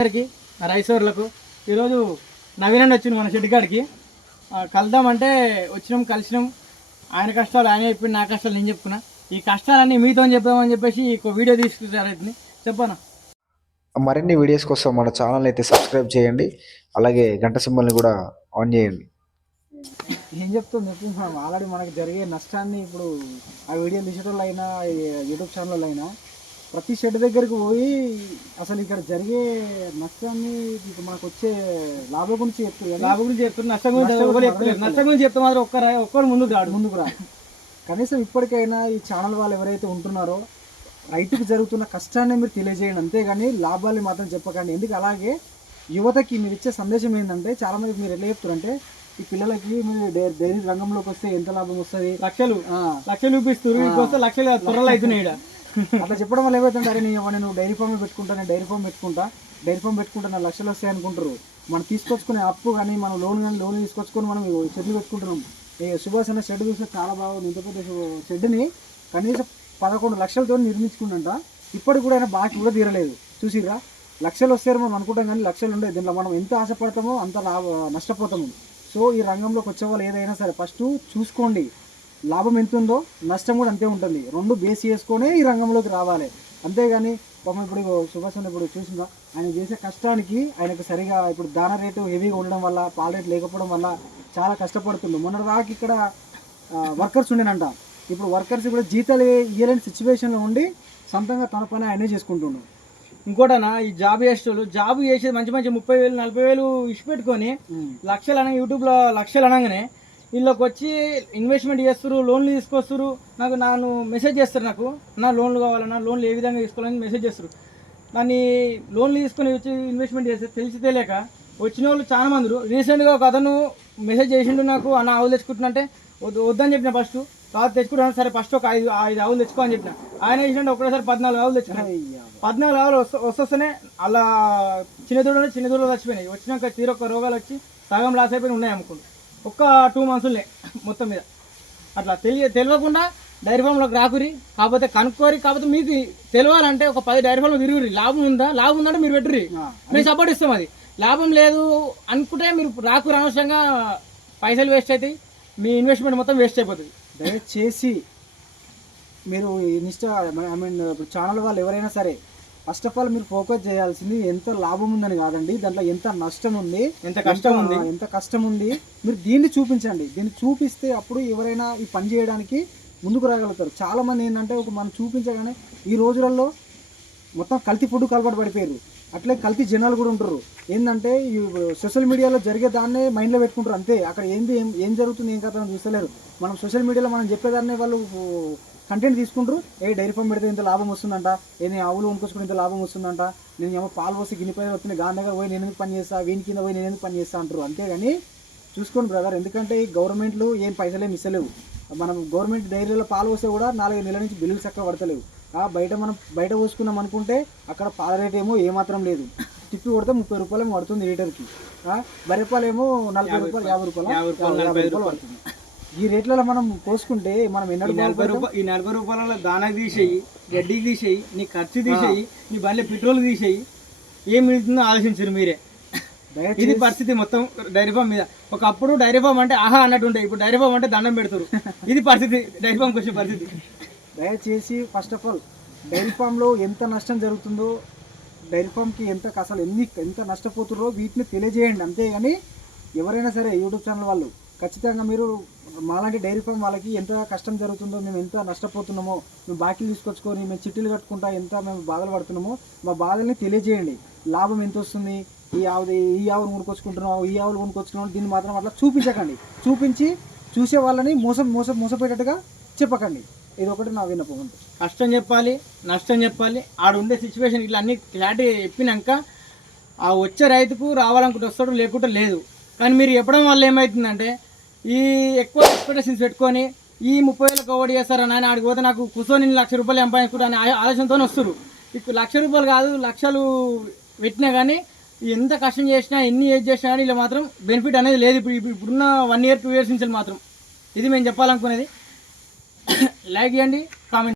అందరికీ రైసోర్లకు ఈరోజు నవీన్ అన్న వచ్చింది మన షెడ్డికాడికి కలుద్దామంటే వచ్చినాం కలిసినాం. ఆయన కష్టాలు ఆయన చెప్పి నా కష్టాలు నేను చెప్పుకున్నా. ఈ కష్టాలన్నీ మీతో చెప్దామని చెప్పేసి ఒక వీడియో తీసుకుంటారు. చెప్పాను. మరిన్ని వీడియోస్ కోసం మన ఛానల్ అయితే సబ్స్క్రైబ్ చేయండి, అలాగే గంట సింబల్ని కూడా ఆన్ చేయండి. ఏం చెప్తుంది చెప్తున్నాం. ఆల్రెడీ మనకి జరిగే నష్టాన్ని ఇప్పుడు ఆ వీడియో తీసేటోళ్ళు అయినా యూట్యూబ్ ఛానల్ అయినా ప్రతి షెడ్ దగ్గరికి పోయి అసలు ఇక్కడ జరిగే నష్టాన్ని మనకు వచ్చే లాభం గురించి చెప్తారు. లాభం గురించి చెప్తారు, నష్టం గురించి నష్టం గురించి చెప్తే మాత్రం ఒక్కరు ముందుకు రాడు. కనీసం ఇప్పటికైనా ఈ ఛానల్ వాళ్ళు ఎవరైతే ఉంటున్నారో రైతుకు జరుగుతున్న కష్టాన్ని మీరు తెలియజేయండి, అంతేగాని లాభాలు మాత్రం చెప్పకండి. ఎందుకు అలాగే యువతకి మీరు ఇచ్చే సందేశం ఏంటంటే, చాలా మంది మీరు ఎట్లా చెప్తారంటే, ఈ పిల్లలకి మీరు డైరీ రంగంలోకి వస్తే ఎంత లాభం వస్తుంది, లక్షలు చూపిస్తారు, లక్షలు త్వరలు అవుతున్నాయి. అట్లా చెప్పడం వల్ల ఏమవుతుంది, అరే నేను డైరీ ఫామ్ పెట్టుకుంటా, డైరీ ఫామ్ పెట్టుకుంటా నా లక్షలు వస్తాయి అనుకుంటారు. మనం తీసుకొచ్చుకునే అప్పు కానీ మనం లోన్ తీసుకొచ్చుకొని మనం షెడ్లు పెట్టుకుంటున్నాం. సుభాష్ అన్న షెడ్ చూస్తే చాలా బాగుంది. ఇంత పెద్ద షెడ్ని కనీసం 11 లక్షలతో నిర్మించుకుంటా. ఇప్పటికి కూడా ఆయన బాకీ కూడా తీరలేదు. చూసిరా, లక్షలు వస్తాయని మనం అనుకుంటాం, కానీ లక్షలు ఉండేది. దీంట్లో మనం ఎంత ఆశపడతామో అంత నష్టపోతాము. సో ఈ రంగంలోకి వచ్చే వాళ్ళు ఏదైనా సరే ఫస్ట్ చూసుకోండి, లాభం ఎంత ఉందో నష్టం కూడా అంతే ఉంటుంది. రెండు బేస్ చేసుకొనే ఈ రంగంలోకి రావాలి. అంతేగాని పాపం ఇప్పుడు సుభాష్ అన్న ఇప్పుడు చూసిందా, ఆయన చేసే కష్టానికి ఆయనకు సరిగా ఇప్పుడు దాన రేటు హెవీగా ఉండడం వల్ల, పాల రేటు లేకపోవడం వల్ల చాలా కష్టపడుతుండు. మొన్న దాకా ఇక్కడ వర్కర్స్ ఉండేనంట. ఇప్పుడు వర్కర్స్ కూడా జీతాలు ఇవ్వలేని సిచ్యువేషన్లో ఉండి సొంతంగా తన పని ఆయనే చేసుకుంటుండు. ఇంకోటనా, ఈ జాబ్ చేసేది మంచి 30,000 40,000 ఇష్ట పెట్టుకొని లక్షలు అనగా యూట్యూబ్లో లక్షలు అనగానే వీళ్ళకి వచ్చి ఇన్వెస్ట్మెంట్ చేస్తారు, లోన్లు తీసుకొస్తారు. నన్ను మెసేజ్ చేస్తారు, నాకు నా లోన్లు కావాలన్నా, లోన్లు ఏ విధంగా తీసుకోవాలని మెసేజ్ చేస్తారు. దాన్ని లోన్లు తీసుకొని వచ్చి ఇన్వెస్ట్మెంట్ చేస్తే తెలియక వచ్చిన వాళ్ళు చాలా మంది. రీసెంట్గా ఒక అతను మెసేజ్ చేసిండు నాకు, అన్న ఆవులు తెచ్చుకుంటున్నంటే వద్దని చెప్పిన. ఫస్ట్ తర్వాత తెచ్చుకుంటాను, సరే ఫస్ట్ ఒక 5 ఆవులు తెచ్చుకో అని చెప్పిన. ఆయన ఏంటంటే ఒకటేసారి 14 ఆవులు తెచ్చుకున్నాయి. 14 ఆవులు వస్తేనే అలా చిన్న దూడలు చచ్చిపోయినాయి. వచ్చినాక తీరొక్క రోగాలు వచ్చి సగం లాస్ అయిపోయి ఉన్నాయి అమ్ముకుంటూ. ఒక్క 2 మంత్స్లే మొత్తం మీద. అట్లా తెలియకుండా డైరీ ఫామ్లోకి రాకురి. కాకపోతే కనుక్కోరి. కాకపోతే మీకు తెలియాలంటే ఒక 10 డైరీ ఫామ్లో తిరుగురి. లాభం ఉందంటే మీరు పెట్టుర్రి, మేము సపోర్ట్ ఇస్తాం. అది లాభం లేదు అనుకుంటే మీరు రాకురి. అనవసరంగా పైసలు వేస్ట్ అవుతాయి, మీ ఇన్వెస్ట్మెంట్ మొత్తం వేస్ట్ అయిపోతుంది. దయచేసి మీరు ఇప్పుడు ఛానల్ వాళ్ళు ఎవరైనా సరే ఫస్ట్ ఆఫ్ ఆల్ మీరు ఫోకస్ చేయాల్సింది ఎంత లాభం ఉందని కాదండి, దాంట్లో ఎంత నష్టం ఉంది, ఎంత కష్టం ఉంది మీరు దీన్ని చూపించండి. దీన్ని చూపిస్తే అప్పుడు ఎవరైనా ఈ పని చేయడానికి ముందుకు రాగలుగుతారు. చాలామంది ఏంటంటే మనం చూపించగానే ఈ రోజులలో మొత్తం కల్తీ ఫుడ్ అలవాటు పడిపోయారు. అట్లే కల్తీ జనాలు కూడా ఉంటారు. ఏంటంటే ఈ సోషల్ మీడియాలో జరిగే దాన్నే మైండ్లో పెట్టుకుంటారు అంతే. అక్కడ ఏం జరుగుతుంది ఏం కథ చూస్తలేరు. మనం సోషల్ మీడియాలో మనం చెప్పేదాన్నే వాళ్ళు కంటెంట్ తీసుకుంటారు. డైరీ ఫామ్ పెడితే ఇంత లాభం వస్తుందంట, నేను ఆవులు కొనుక్కొచ్చుకుని ఇంత లాభం వస్తుందంట, నేను ఏమో పాలు పోసి గిన్ని పైన వస్తుంది, గాని దగ్గర పోయి నేను ఎందుకు పని చేస్తా, వీని కింద పోయి నేను ఎందుకు పని చేస్తా అంటారు. అంతేగాని చూసుకోండి బ్రదర్, ఎందుకంటే ఈ గవర్నమెంట్లు ఏం పైసలేమి ఇస్తలేవు. మనం గవర్నమెంట్ డైరీలో పాలు పోస్తే కూడా 4 నెలల నుంచి బిల్లులు చక్కగా పడతలేవు. మనం బయట పోసుకున్నాం అనుకుంటే అక్కడ పాల రేట్ ఏమో ఏమాత్రం లేదు. తిప్పి కొడితే 30 రూపాయలు ఏమో పడుతుంది లీటర్కి. బర్రెపాలు ఏమో 40 రూపాయలు 50 రూపాయలు పడుతుంది. ఈ రేట్లలో మనం పోసుకుంటే మనం ఈ 40 రూపాయల దానాకి తీసేయి, గడ్డికి తీసేయి, నీ ఖర్చు తీసేయి, నీ బండ్ల పెట్రోల్ తీసేయి, ఏం మిగులుతుందో ఆలోచించారు మీరే. ఇది పరిస్థితి మొత్తం డైరీ ఫామ్ మీద. ఒకప్పుడు డైరీ ఫామ్ అంటే ఆహా అన్నట్టు ఉంటాయి, ఇప్పుడు డైరీ ఫామ్ అంటే దండం పెడతారు. ఇది పరిస్థితి, డైరీ ఫామ్కి వచ్చే పరిస్థితి. దయచేసి ఫస్ట్ ఆఫ్ ఆల్ డైరీ ఫామ్లో ఎంత నష్టం జరుగుతుందో, డైరీ ఫామ్కి ఎంత నష్టపోతుందో వీటిని తెలియజేయండి. అంతేగాని ఎవరైనా సరే యూట్యూబ్ ఛానల్ వాళ్ళు ఖచ్చితంగా మీరు మాలాంటి డైరీ ఫామ్ వాళ్ళకి ఎంత కష్టం జరుగుతుందో, మేము ఎంత నష్టపోతున్నామో, మేము బాకీలు తీసుకొచ్చుకొని మేము చిట్టీలు కట్టుకుంటా ఎంత మేము బాధలు పడుతున్నామో మా బాధల్ని తెలియజేయండి. లాభం ఎంత వస్తుంది, ఈ ఆవులు కొనుక్కొచ్చుకుంటున్నావు, ఈ ఆవులు కొనుక్కొచ్చుకున్నావు, దీన్ని మాత్రం అట్లా చూపించకండి. చూపించి చూసే వాళ్ళని మోసపోయేటట్టుగా చెప్పకండి. ఇది ఒకటి నా విన్నపం. కష్టం చెప్పాలి, నష్టం చెప్పాలి. ఆడుండే సిచ్యువేషన్ ఇట్లా అన్ని క్లారిటీ చెప్పినాక ఆ వచ్చే రైతుకు రావాలనుకుంటే వస్తాడు, లేకుంటే లేదు. కానీ మీరు చెప్పడం వల్ల ఏమవుతుందంటే ఈ ఎక్కువ ఎక్స్పెక్టేషన్స్ పెట్టుకొని ఈ 30,000 కవర్ చేస్తారని ఆయన ఆడికి పోతే నాకు కూర్చొని ₹1,00,000 సంపాదించుకుంటా అనే ఆలోచనతో వస్తారు. ఇప్పుడు ₹1,00,000 కాదు, లక్షలు పెట్టినా కానీ ఎంత కష్టం చేసినా ఎన్ని ఏజ్ చేసినా కానీ ఇలా మాత్రం బెనిఫిట్ అనేది లేదు. ఇప్పుడున్న 1 year 2 years నుంచి మాత్రం ఇది మేము చెప్పాలనుకునేది. లైక్ చేయండి, కామెంట్